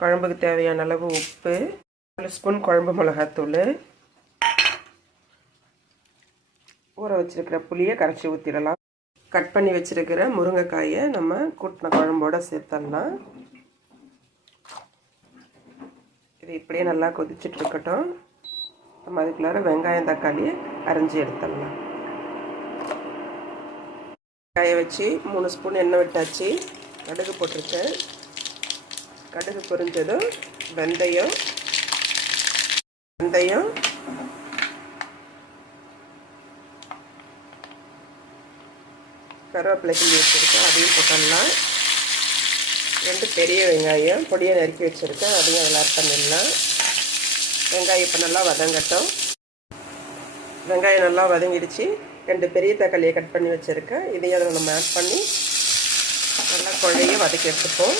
குழம்புக்கு தேவையான அளவு உப்பு, 4 ஸ்பூன் குழம்பு மிளகாத்தூள், ஊற வச்சுருக்கிற புளியை கரைச்சி ஊற்றிடலாம். கட் பண்ணி வச்சுருக்கிற முருங்கைக்காயை நம்ம கூட்டின குழம்போடு சேர்த்துடலாம். இது இப்படியே நல்லா கொதிச்சுட்டு இருக்கட்டும். நம்ம அதுக்குள்ளார வெங்காயம் தக்காளி அரைஞ்சி எடுத்துடலாம். காய வச்சு 3 ஸ்பூன் எண்ணெய் விட்டாச்சு. கடுகு போட்டிருக்கேன். கடுகு பொரிஞ்சதும் வெந்தயம் கருவேப்பிலை கிள்ளி வச்சுருக்கேன், அதையும் போட்டுடலாம். 2 பெரிய வெங்காயம் பொடியை நறுக்கி வச்சுருக்கேன், அதையும் அதில் ஆட் பண்ணிடலாம். வெங்காயம் இப்போ நல்லா வதங்கட்டும். வெங்காயம் நல்லா வதங்கிடுச்சு. 2 பெரிய தக்காளியை கட் பண்ணி வச்சுருக்கேன், இதையும் அதில் நம்ம ஆட் பண்ணி நல்லா குழைய வதக்கி எடுத்துப்போம்.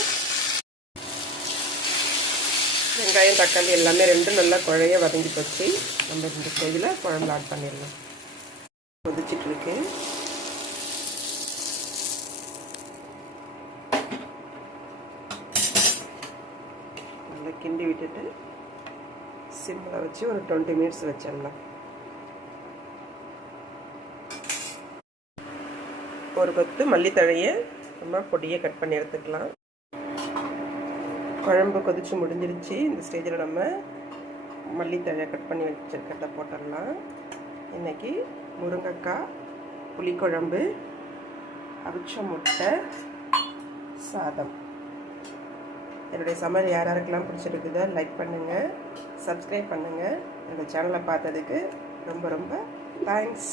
வெங்காயம் தக்காளி எல்லாமே 2 நல்லா குழைய வதங்கி போச்சு. நம்ம இந்த ஸ்டேஜில் குழம்புல ஆட் பண்ணிடலாம். கொதிச்சிட்ருக்கு. நல்லா கிண்டி விட்டுட்டு சிம்மில் வச்சு ஒரு 20 மினிட்ஸ் வச்சிடலாம். ஒரு கொத்து மல்லித்தழையை நம்ம பொடியை கட் பண்ணி எடுத்துக்கலாம். குழம்பு கொதிச்சு முடிஞ்சிருச்சு. இந்த ஸ்டேஜில் நம்ம மல்லித்தழையை கட் பண்ணி வச்சுருக்கிறத போட்டுடலாம். இன்றைக்கி முருங்கைக்காய் புளிக்குழம்பு, அவிச்ச முட்டை, சாதம். என்னுடைய சமையல் யாருக்கெல்லாம் பிடிச்சிருக்குதோ லைக் பண்ணுங்கள், சப்ஸ்கிரைப் பண்ணுங்கள். என்னோடய சேனலை பார்த்ததுக்கு ரொம்ப ரொம்ப தேங்க்ஸ்.